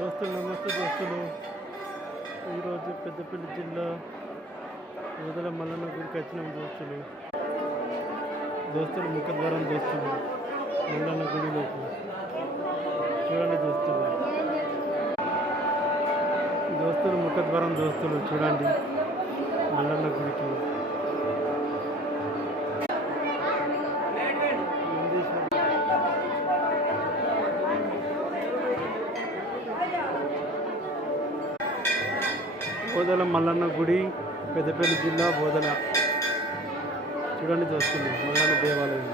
దోస్తులు నమస్తే దోస్తులు. ఈరోజు పెద్దపల్లి జిల్లా వదల మల్లన్న గుడికి వచ్చినాం దోస్తులు. ముఖద్వారం దోస్తులు మల్లన్న గుడిలోకి చూడండి దోస్తులు ముఖద్వారం దోస్తులు చూడండి మల్లన్న గుడికి. బోధల మల్లన్న గుడి, పెద్దపల్లి జిల్లా బోధల. చూడండి దోస్తులు మల్లన్న దేవాలయం.